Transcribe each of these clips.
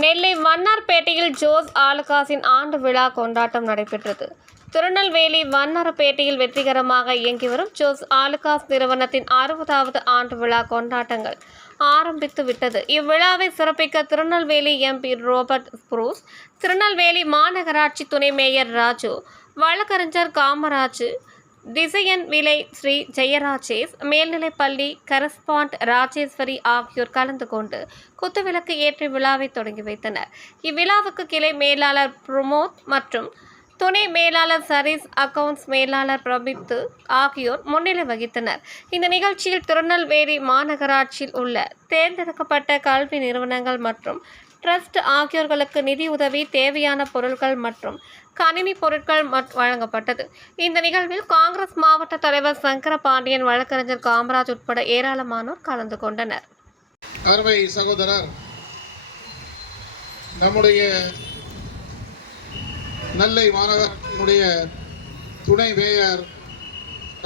நெல்லை வண்ணார்பேட்டையில் Jose ஆலுகாஸின் ஆண்டு விழா கொண்டாட்டம் நடைபெற்றது. திருநெல்வேலி வண்ணாரப்பேட்டையில் வெற்றிகரமாக இயங்கி வரும் ஜோஸ் ஆலுகாஸ் நிறுவனத்தின் அறுபதாவது ஆண்டு விழா கொண்டாட்டங்கள் ஆரம்பித்து விட்டது. இவ்விழாவை சிறப்பிக்க Tirunelveli MP Robert Bruce Tirunelveli மாநகராட்சி துணை மேயர் ராஜு வழக்கறிஞர் காமராஜு திசையன் விலை ஸ்ரீ ஜெயராஜேஷ் மேல்நிலைப்பள்ளி கரஸ்பாண்ட் ராஜேஸ்வரி ஆகியோர் கலந்து கொண்டு குத்துவிளக்கு ஏற்றி விழாவை தொடங்கி வைத்தனர். இவ்விழாவுக்கு கிளை மேலாளர் பிரமோத் மற்றும் துணை மேலாளர் சரீஸ் அக்கவுண்ட்ஸ் மேலாளர் பிரபித்து ஆகியோர் முன்னிலை வகித்தனர். இந்த நிகழ்ச்சியில் திருநெல்வேலி மாநகராட்சியில் உள்ள தேர்ந்தெடுக்கப்பட்ட கல்வி நிறுவனங்கள் மற்றும் ட்ரஸ்ட் ஆகியோர்களுக்கு நிதியுதவி தேவையான பொருட்கள் மற்றும் கணினி பொருட்கள் வழங்கப்பட்டது. இந்த நிகழ்வில் காங்கிரஸ் மாவட்ட தலைவர் சங்கர பாண்டியன் வழக்கறிஞர் காமராஜ் உட்பட ஏராளமானோர் கலந்து கொண்டனர். அருமை சகோதரர் நம்முடைய நெல்லை மாநகரத்தினுடைய துணை மேயர்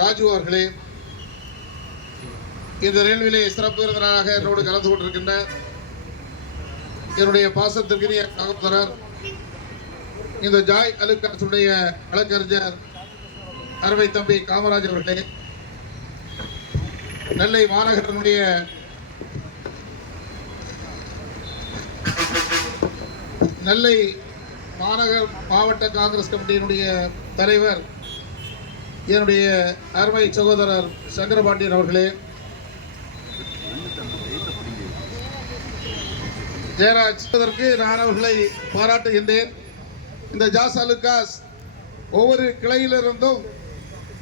ராஜு அவர்களே இந்த நிகழ்விலே சிறப்பு விருந்தினராக என்னோடு கலந்து கொண்டிருக்கின்ற என்னுடைய பாசத்திற்குரிய சகோதரர் இந்த ஜாய் அலுக்காசுடைய வழக்கறிஞர் அருமை தம்பி காமராஜ் அவர்களே நெல்லை மாநகரனுடைய நெல்லை மாநகர் மாவட்ட காங்கிரஸ் கமிட்டியினுடைய தலைவர் என்னுடைய அருமை சகோதரர் சங்கரபாண்டியன் அவர்களே ஜெயராஜ். அதற்கு நான் அவர்களை பாராட்டுகின்றேன். இந்த ஜாஸ் அலுகாஸ் ஒவ்வொரு கிளையிலிருந்தும்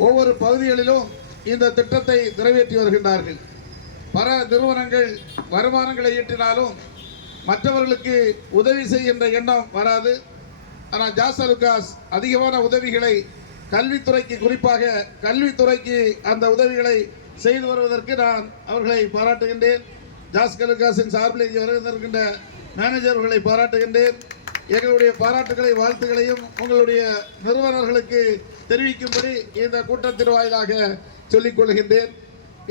ஒவ்வொரு பகுதிகளிலும் இந்த திட்டத்தை நிறைவேற்றி வருகின்றார்கள். பல நிறுவனங்கள் வருமானங்களை ஈட்டினாலும் மற்றவர்களுக்கு உதவி செய்கின்ற எண்ணம் வராது. ஆனால் ஜாஸ் அலுகாஸ் அதிகமான உதவிகளை கல்வித்துறைக்கு குறிப்பாக கல்வித்துறைக்கு அந்த உதவிகளை செய்து வருவதற்கு நான் அவர்களை பாராட்டுகின்றேன். ஜாஸ் அலுகாஸின் சார்பில் இங்கே வருகின்ற மேனேஜர்களை பாராட்டுகின்றேன். எங்களுடைய பாராட்டுகளை வாழ்த்துக்களையும் உங்களுடைய நிறுவனர்களுக்கு தெரிவிக்கும்படி இந்த கூட்டத்தின் வாயிலாக சொல்லிக் கொள்கின்றேன்.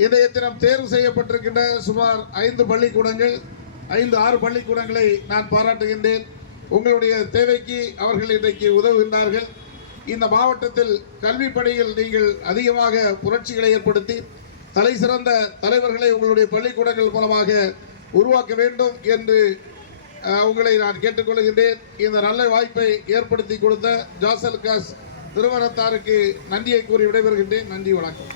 இன்றைய தினம் தேர்வு செய்யப்பட்டிருக்கின்ற சுமார் ஐந்து பள்ளிக்கூடங்கள் ஐந்து ஆறு பள்ளிக்கூடங்களை நான் பாராட்டுகின்றேன். உங்களுடைய தேவைக்கு அவர்கள் இன்றைக்கு உதவுகின்றார்கள். இந்த மாவட்டத்தில் கல்வி பணியில் நீங்கள் அதிகமாக புரட்சிகளை ஏற்படுத்தி தலை சிறந்த தலைவர்களை உங்களுடைய பள்ளிக்கூடங்கள் மூலமாக உருவாக்க வேண்டும் என்று உங்களை நான் கேட்டுக்கொள்கின்றேன். இந்த நல்ல வாய்ப்பை ஏற்படுத்தி கொடுத்த ஜாசல் காஸ் நிறுவனத்தாருக்கு நன்றியை கூறி விடைபெறுகின்றேன். நன்றி வணக்கம்.